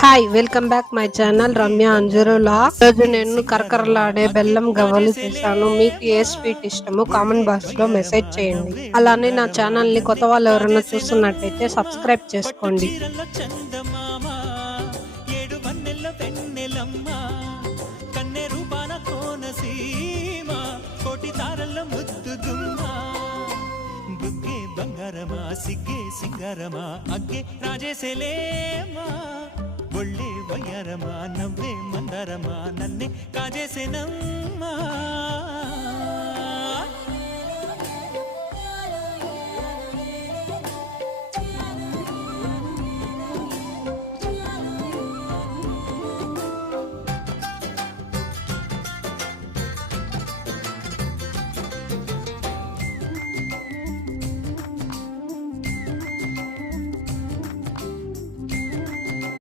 Hi welcome back my channel Ramya Anjuru logs. రోజు నేను కరకరలాడే బెల్లం గవ్వలు చేశాను. మీకు ఏ స్వీట్ ఇష్టమో కామెంట్ బాక్స్ లో మెసేజ్ చేయండి. అలానే నా ఛానల్ ని కొత్త వాళ్ళు ఎవరైనా చూస్తున్నట్టయితే సబ్స్క్రైబ్ చేసుకోండి. బంగారమా సిగ్గే సింగారమా అగ్గే రాజేసేలేమా